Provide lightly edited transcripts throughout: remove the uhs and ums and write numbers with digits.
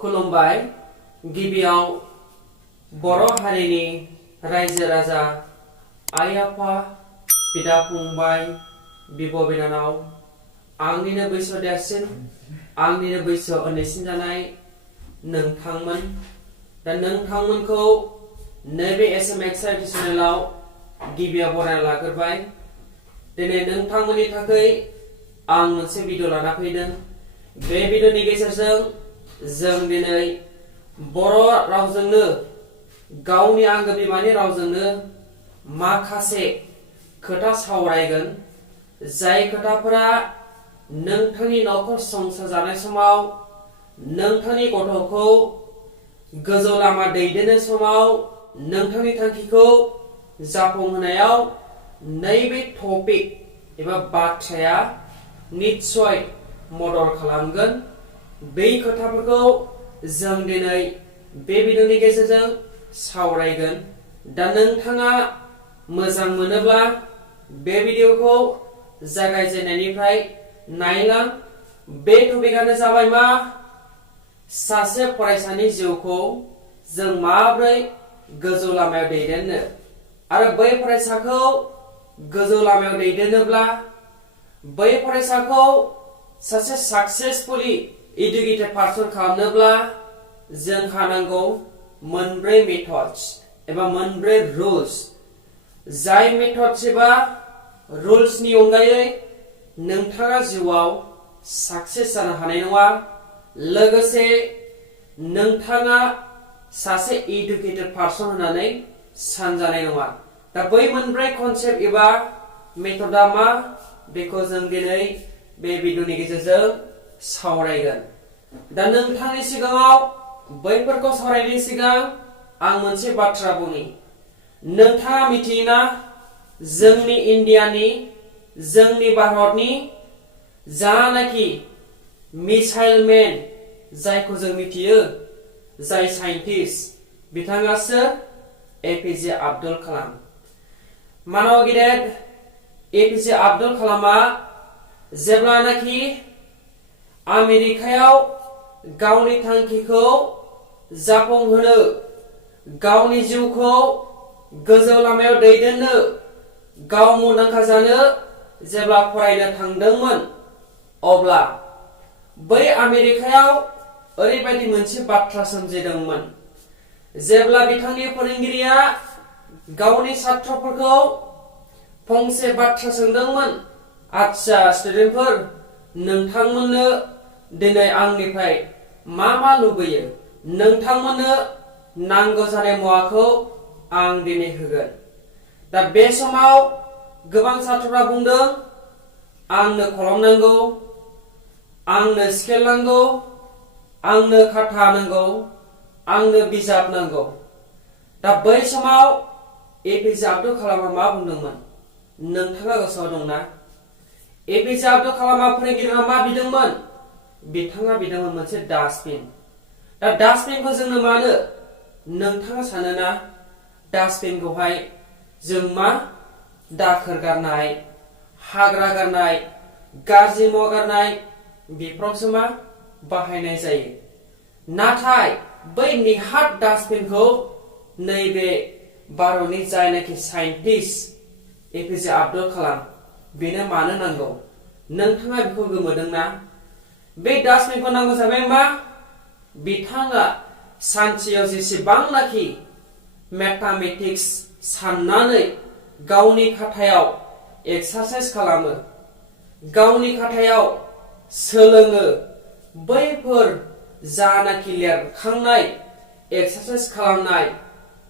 खुलुमबाय गिबियाव बर' हारिनि रायजो राजा आइ आफा बिदा फंबाय बिब' बिनानाव आंनिनो बैसोआव देरसिन आंनिनो बैसोआव उन्दैसिन जानाय नोंथांमोन दा नोंथांमोनखौ नैबे एसएमएक्स चेनेलाव गिबियाव बरायना लाग्रोबाय दिनै नोंथांमोननि थाखाय आं मोनसे भिडिअ लाना फैदों बे भिडिअनि गेजेरजों जों दिनै बर' रावजोंनो गावनि आंगो बिमानि रावजोंनो माखासे खोथा सावरायगोन जाय खोथाफोरा नोंथांनि नखर संसार जानाय समाव नोंथांनि गथ'खौ गोजौ लामा दैदेननाय समाव नोंथांनि थांखिखौ जाफुंहोनायाव नैबे टपिक एबा बाथ्राया निश्चय मदद खालामगोन बे खोथाफोरखौ जों दिनै बे भिडिअनि गेजेरजों सावरायगोन दा नोंथाङा मोजां मोनोब्ला बे भिडिअखौ जागायजेननायनिफ्राय नायलां बे टपिकआनो जाबाय मा सासे फरायसानि जिउखौ जों माबोरै गोजौ लामायाव दैदेननो आरो बै फरायसाखौ गोजौ लामायाव दैदेननोब्ला बै फरायसाखौ सासे सक्सेसफुली एडुकेटेड पार्सन खालामनोब्ला जोंहा नांगौ मोनब्रै मेथड्स एबा मोनब्रै रुल्स जाय मेथड्स एबा रुल्सनि अनगायै नोंथाङा जिउआव सक्सेस जानो हानाय नङा लोगोसे नोंथाङा सासे एडुकेटेड पार्सन होननानै सानजानाय नङा दा बै मोनब्रै कनसेप्ट एबा मेथडआ मा बेखौ जों दिनै बे भिडिअनि गेजेरजों सावरायगोन दा नोंथांनि सिगाङाव बैफोरखौ सावरायनायनि सिगां आं मोनसे बाथ्रा बुंनि नोंथाङा मिथियोना जोंनि इन्डियानि जोंनि भारतनि जानाखि मिसाइल मेन जायखौ जों मिथियो जाय साइन्टिस्ट बिथाङा सोर एपिजे आब्दुल कालाम मानव गेदेर एपिजे आब्दुल कालामआ जेब्लानाखि आमेरिकायाव गावनि थांखिखौ जाफुंहोनो गावनि जिउखौ गोजौ लामायाव दैदेननो गाव मुंदांखा जानो जेब्ला फरायनो थांदोंमोन अब्ला बै आमेरिकायाव ओरैबायदि मोनसे बाथ्रा सोमजिदोंमोन जेब्ला बिथांनि फोरोंगिरिया गावनि छात्रफोरखौ फंसे बाथ्रा सोंदोंमोन आच्छा स्टुडेन्टफोर नोंथांमोननो दिनै आंनिफ्राय मा लुबैयो नोंथांमोननो नांगौ जानाय मुवाखौ आं दिनै होगोन दा बे समाव गोबां छात्रफ्रा बुंदों आंनो कलम नांगौ आंनो स्केल नांगौ आंनो खाथा नांगौ आंनो बिजाब नांगौ दा बै समाव एपिजे आब्दुल कालामआ मा बुंदोंमोन नोंथाङा गोसोआव दंना एपिजे आब्दुल कालामआ फोरोंगिरिया मा बिदोंमोन बिथाङा बिदोंमोन मोनसे डास्टबिन दा डास्टबिनखौ जोंनो मानो नोंथाङा सानोना डास्टबिनखौहाय जों मा दाखोर गारनाय हाग्रा गारनाय गाज्रि मुवा गारनाय बेफोरावसो मा बाहायनाय जायो नाथाय बै निहाथ डास्टबिनखौ नैबे भारतनि जायनाखि साइन्टिस्ट एपिजे आब्दुल कालाम बेनो मानो नांगौ नोंथाङा बेखौ गोमोदोंना बे डास्टबिनखौ नांगौ जाबाय मा बिथाङा सानसेयाव जेसेबांनाखि मेथामेटिक्स साननानै गावनि खाथायाव एक्सारसाइज खालामो गावनि खाथायाव सोलोङो बैफोर जानाखि लिरखांनाय एक्सारसाइज खालामनाय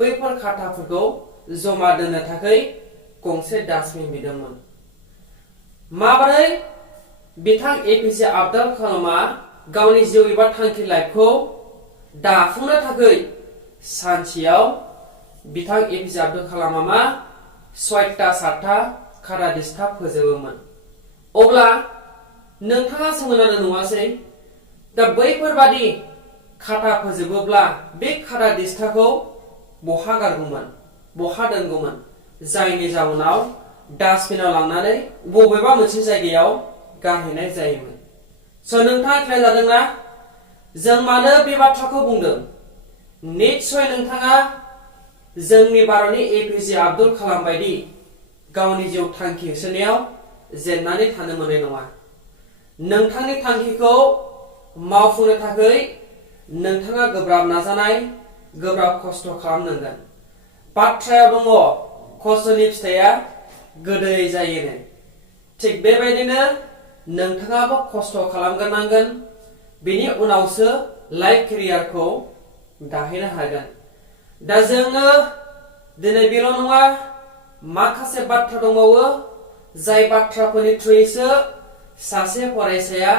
बैफोर खाथाफोरखौ जमा दोननो थाखाय गंसे डास्टबिन बिदोंमोन माबोरै बिथां एपिजे आब्दुल कालामआ गावनि जिउ एबा थांखि लाइफखौ दाफुंनो थाखाय सानसेयाव बिथां एपिजे आब्दुल कालामआ मा 6टा 7टा खाथा दिस्था फोजोबोमोन अब्ला नोंथाङा सोमोनांनो नङासै दा बैफोरबादि खाथा फोजोबोब्ला बे खाथा दिस्थाखौ बहा गारगौमोन बहा दोनगौमोन जायनि जाउनाव डास्टबिनाव लांनानै बबेबा मोनसे जायगायाव गारहैनाय जायोमोन स' नोंथाङा खोनाजादोंना जों मानो बे बाथ्राखौ बुंदों? निश्चय नोंथाङा जोंनि भारतनि एपिजे आब्दुल कालाम बायदि गावनि जिउ थांखि होसोनायाव जेननानै थानो मोननाय नङा। नोंथांनि थांखिखौ मावफुंनो थाखाय नोंथाङा गोब्राब नाजानाय, गोब्राब खस्थ' खालामनांगोन। बाथ्रायाव दङ खस्थ'नि फिथाइया गोदै जायोनो। थिग बेबायदिनो नोंथाङाबो खस्थ' खालामग्रोनांगोन, बेनि उनावसो लाइफ केरियारखौ दाहैनो हागोन। दा जोङो दिनै बेल' नङा, माखासे बाथ्रा दंबावो जाय बाथ्राफोरनि थ्रुयैसो सासे फरायसाया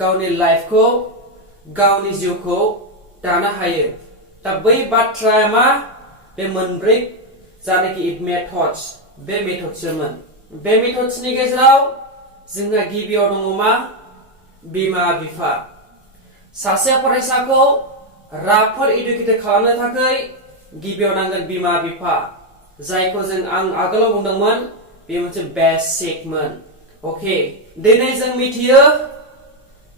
गावनि लाइफखौ, गावनि जिउखौ दानो हायो। दा बै बाथ्राया मा? बे मोनब्रै जानाखि मेथड्स, बे मेथड्समोन। बे मेथड्सनि गेजेराव जोंहा गिबियाव दङ मा? बिमा बिफा। सासे फरायसाखौ राफोद इडुकेटेड खालामनो थाखाय गिबियाव नांगोन बिमा बिफा, जायखौ आं आगोलाव बुंदोंमोन बे मोनसे बेसिकमोन। अके, दिनै जों मिथियो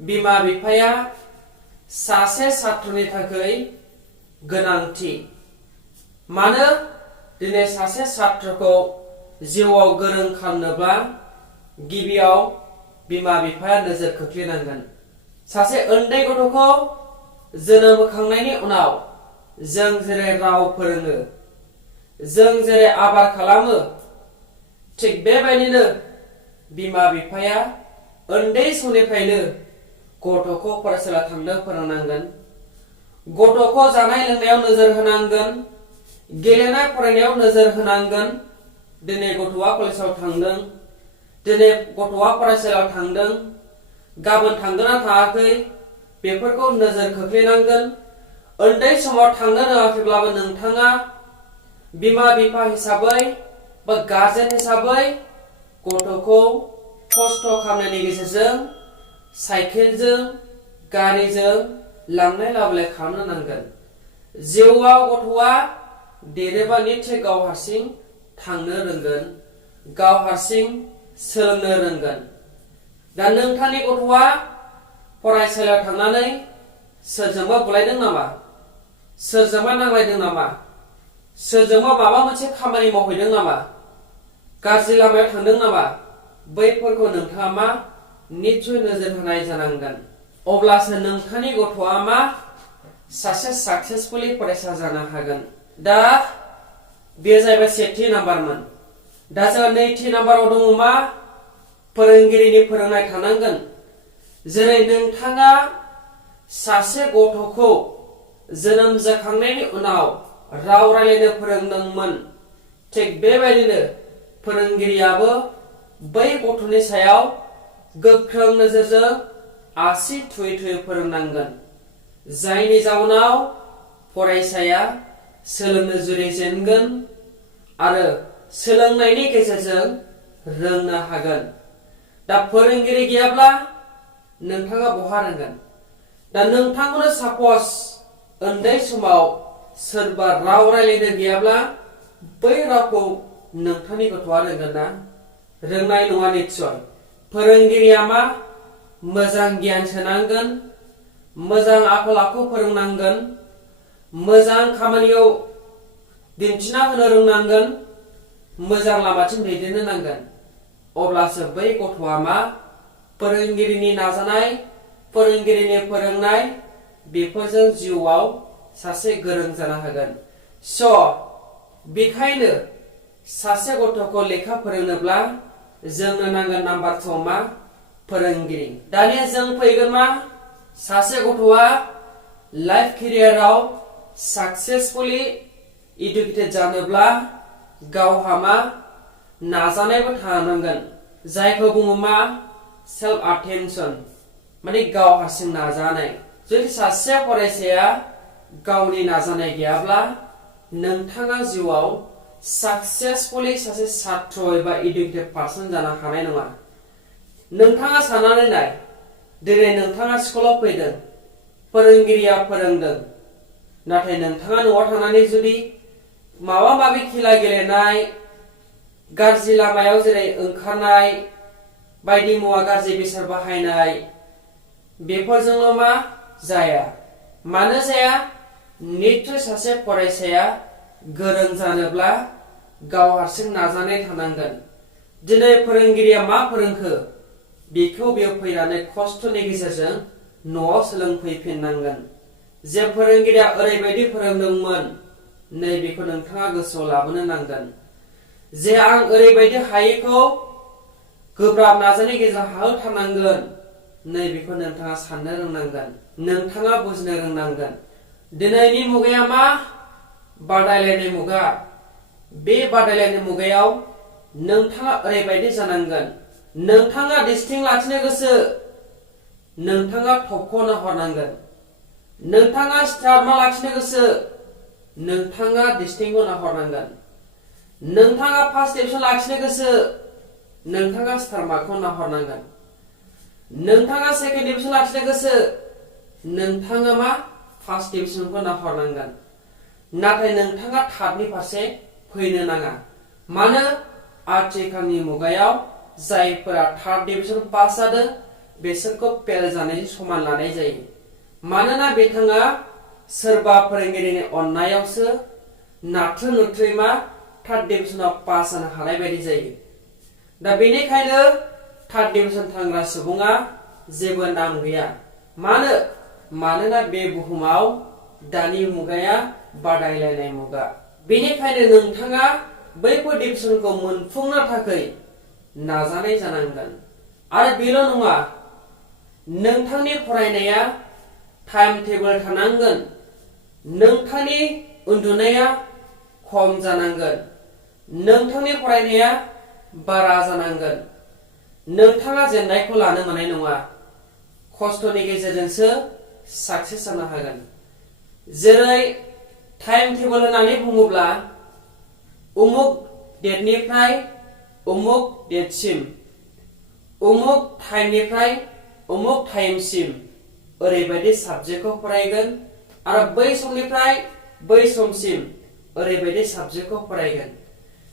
बिमा बिफाया सासे छात्रनि थाखाय गोनांथि। मानो? दिनै सासे छात्रखौ जिउआव गोरों खालामनोब्ला गिबियाव बिमा बिफाया नोजोर खोख्लैनांगोन। सासे उन्दै गथ'खौ जोनोम होखांनायनि उनाव जों जेरै राव फोरोङो, जों जेरै आबार खालामो, थिग बेबायदिनो बिमा बिफाया उन्दै समनिफ्रायनो गथ'खौ फरायसालियाव थांनो फोरोंनांगोन, गथ'खौ जानाय लोंनायाव नोजोर होनांगोन, गेलेनाय फरायनायाव नोजोर होनांगोन। दिनै गथ'आ कलेजाव थांदों, दिनै गथ'आ फरायसालियाव थांदों, गाबोन थांगोन ना थाङाखै बेफोरखौ नोजोर खोख्लैनांगोन। उन्दै समाव थांनो रोङाखैब्लाबो नोंथाङा बिमा बिफा हिसाबै बा गार्जेन हिसाबै गथ'खौ खस्थ' खालामनायनि गेजेरजों साइकेलजों, गारिजों लांलाय लाबोलाय खालामनो नांगोन। जिउआव गथ'आ देरोबा निश्चय गाव हारसिं थांनो रोंगोन, गाव हारसिं सोलोंनो रोंगोन। दा नोंथांनि गथ'आ फरायसालियाव थांनानै सोरजोंबा बुलायदों नामा? सोरजोंबा नांलायदों नामा? सोरजोंबा माबा मोनसे खामानि मावहैदों नामा? गाज्रि लामायाव थांदों नामा? बैफोरखौ नोंथाङा मा? निश्चय नोजोर होनाय जानांगोन। अब्लासो नोंथांनि गथ'आ मा? सासे साक्सेसफुली फरायसा जानो हागोन। दा बेयो जाहैबाय सेथि नाम्बारमोन। दा जोंहा नैथि नाम्बाराव दङ मा? फोरोंगिरिनि फोरोंनाय थानांगोन। जेरै नोंथाङा सासे गथ'खौ जोनोम जाखांनायनि उनाव राव रायलायनो फोरोंदोंमोन, थिग बेबायदिनो फोरोंगिरियाबो बै गथ'नि सायाव गोख्रों नोजोरजों आसि थुयै थुयै फोरोंनांगोन, जायनि जाउनाव फरायसाया सोलोंनो जुरिजेनगोन आरो सोलोंनायनि गेजेरजों रोंनो हागोन। दा फोरोंगिरि गैयाब्ला नोंथाङा बहा रोंगोन? दा नोंथांखौनो सापस उन्दै समाव सोरबा राव रायलायनो गैयाब्ला बै रावखौ नोंथांनि गथ'आ रोंगोन ना? रोंनाय नङा निश्चय। फोरोंगिरिया मा? मोजां गियान सोनांगोन, मोजां आखल आखु फोरोंनांगोन, मोजां खामानियाव दिन्थिना होनो रोंनांगोन, मोजां लामाथिं दैदेननो नांगोन। अब्लासो बै गथ'आ मा? फोरोंगिरिनि नाजानाय, फोरोंगिरिनि फोरोंनाय बेफोरजों जिउआव सासे गोरों जानो हागोन। बेखायनो सासे गथ'खौ लेखा फोरोंनोब्ला जोंनो नांगोन नाम्बार 2 मा? फोरोंगिरि। दानिया जों फैगोन मा? सासे गथ'आ लाइफ केरियाराव साक्सेसफुली इडुकेटेड जानोब्ला गावहा मा? नाजानायबो थानांगोन, जायखौ बुङो मा? सेल्फ अटेनसन, माने गाव हारसिं नाजानाय। जुदि सासे फरायसाया गावनि नाजानाय गैयाब्ला नोंथाङा जिउआव साक्सेसफुली सासे छात्र एबा इडुकेटेड पार्सन जानो हानाय नङा। नोंथाङा साननानै नाय, दिनै नोंथाङा स्कुलाव फैदों, फोरोंगिरिया फोरोंदों, नाथाय नोंथाङा न'आव थानानै जुदि माबा माबि खेला गेलेनाय, गाज्रि लामायाव जेरै ओंखारनाय, बायदि मुवा गाज्रि बेसाद बाहायनाय, बेफोरजोंल' मा? जाया। मानो जाया? निश्चय सासे फरायसाया गोरों जानोब्ला गाव हारसिं नाजानाय थानांगोन। दिनै फोरोंगिरिया मा फोरोंखो बेखौ बेयाव फैनानै खस्थ'नि गेजेरजों न'आव सोलोंफैफिननांगोन। जे फोरोंगिरिया ओरैबायदि फोरोंदोंमोन नैबेखौ नोंथाङा गोसोआव लाबोनो नांगोन। जे आं ओरैबायदि हायैखौ गोब्राब नाजानायनि गेजेरजों हाहोथारनांगोन नैबेखौ नोंथाङा साननो रोंनांगोन। नोंथाङा बुजिनो रोंनांगोन। दिनैनि मुगाया मा? बादायलायनाय मुगा। बे बादायलायनाय मुगायाव नोंथाङा ओरैबायदि जानांगोन। नोंथाङा डिस्टिंक्ट लाखिनो गोसो, नोंथाङा टपखौ नाहरनांगोन। नोंथाङा स्टार मा लाखिनो गोसो, नोंथाङा डिस्टिंक्टखौ नाहरनांगोन। नोंथाङा फार्स्ट डिभिजन लाखिनो गोसो, नोंथाङा स्टार मार्कखौ नाहरनांगोन। नोंथाङा सेकेन्ड डिभिजन लाखिनो गोसो, नोंथाङा मा? फार्स्ट डिभिजनखौ नाहरनांगोन। नाथाय नोंथाङा थार्डनि फारसे फैनो नाङा। मानो? आथिखालनि मुगायाव जायफोरा थार्ड डिभिजन पास जादों बिसोरखौ फेल जानायनि समान लानाय जायो। मानोना बिथाङा सोरबा फोरोंगिरिनि अननायावसो नाथ्रोथ नुथ्रै मा थार्ड डिभिजनाव पास जानो हानाय बायदि जायो। दा बेनिखायनो थार्ड डिभिजन थांग्रा सुबुङा जेबो नाम गैया। मानो? मानोना बे बुहुमाव दानि मुगाया बादायलायनाय मुगा। बेनिखायनो नोंथाङा बैफोर डिभिजनखौ मोनफुंनो थाखाय नाजानाय जानांगोन। आरो बेल' नङा, नोंथांनि फरायनाया टाइम टेबोल थानांगोन। नोंथांनि उन्दुनाया खम जानांगोन। नोंथांनि फरायनाया बारा जानांगोन। नोंथाङा जेननायखौ लानो मोननाय नङा। खस्थ'नि गेजेरजोंसो साक्सेस जानो हागोन। जेरै टाइम टेबोल होननानै बुङोब्ला उमुक डेटनिफ्राय उमुक डेटसिम, उमुक टाइमनिफ्राय उमुक टाइमसिम ओरैबायदि साबजेक्टखौ फरायगोन आरो बै समनिफ्राय बै समसिम ओरैबायदि साबजेक्टखौ फरायगोन।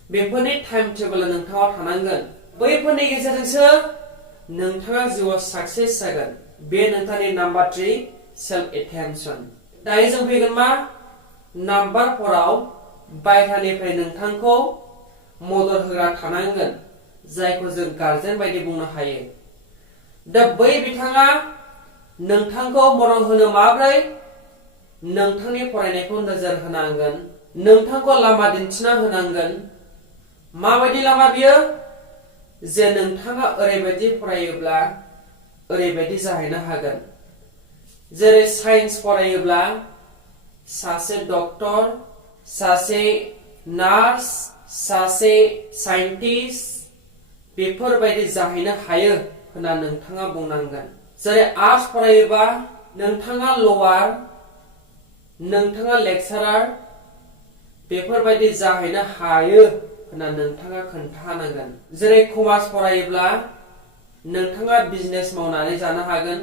बेफोरनि टाइम टेबोला नोंथाङाव थानांगोन। बैफोरनि गेजेरजोंसो नोंथाङा जिउआव साक्सेस जागोन। बे नोंथांनि नाम्बार 3 सेल्फ एटेनसन। दायो जों फैगोन मा? नाम्बार 4आव बायह्रानिफ्राय नोंथांखौ मदद होग्रा थानांगोन, जायखौ जों गार्जेन बायदि बुंनो हायो। दा बै बिथाङा नोंथांखौ मदद होनो माब्रै? नोंथांनि फरायनायखौ नोजोर होनांगोन, नोंथांखौ लामा दिन्थिना होनांगोन। माबायदि लामा बियो? जे नोंथाङा ओरैबायदि फरायोब्ला ओरैबायदि जाहैनो हागोन। जेरै साइन्स फरायोब्ला सासे डक्टर, सासे नार्स, सासे साइन्टिस्ट बेफोरबायदि जाहैनो हायो होनना नोंथाङा बुंनांगोन। जेरै आर्ट्स फरायोबा नोंथाङा लयार, नोंथाङा लेक्सारार बेफोरबायदि जाहैनो हायो होनना नोंथाङा खोन्थानांगोन। जेरै कमार्स फरायोब्ला नोंथाङा बिजनेस मावनानै जानो हागोन,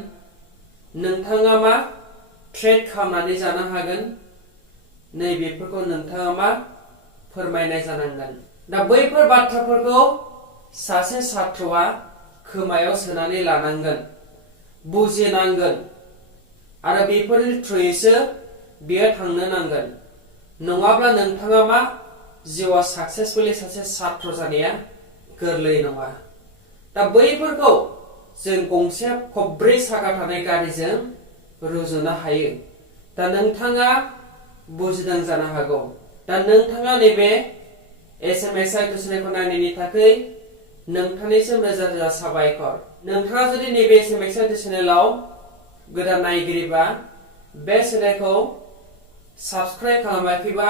नोंथाङा मा? ट्रेड खालामनानै जानो हागोन। नैबेफोरखौ नोंथाङा मा? फोरमायनाय जानांगोन। दा बैफोर बाथ्राफोरखौ सासे छात्रआ खोमायाव सोनानै लानांगोन, बुजिनांगोन आरो बेफोरनि थ्रुयैसो बियो थांनो नांगोन। नङाब्ला नोंथाङा मा? जिउआव साक्सेसफुलि सासे छात्र जानाया गोरलै नङा। दा बैफोरखौ जों गंसे खब्रै साखा थानाय गारिजों रुजुनो हायो। दा नोंथाङा बुजिदों जानो हागौ। दा नोंथाङा नैबे SMS इडुकेसनखौ नायनायनि थाखाय नोंथांनिसिम रोजा रोजा साबायखर। नोंथाङा जुदि नैबे SMS इडुकेसनआव गोदान नायगिरिबा बे चेनेलखौ साबस्क्राइब खालामाखैबा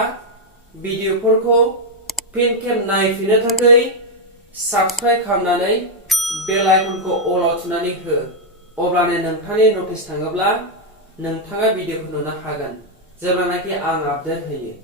भिडिअफोरखौ फिन खेब नायफिननो थाखाय साबस्क्राइब खालामनानै बेल आइकनखौ अलआव थुनानै हो। अब्लानो नोंथांनि नटिस थाङोब्ला नोंथाङा भिडिअखौ नुनो हागोन जेब्लानाखि आं आपडेट होयो।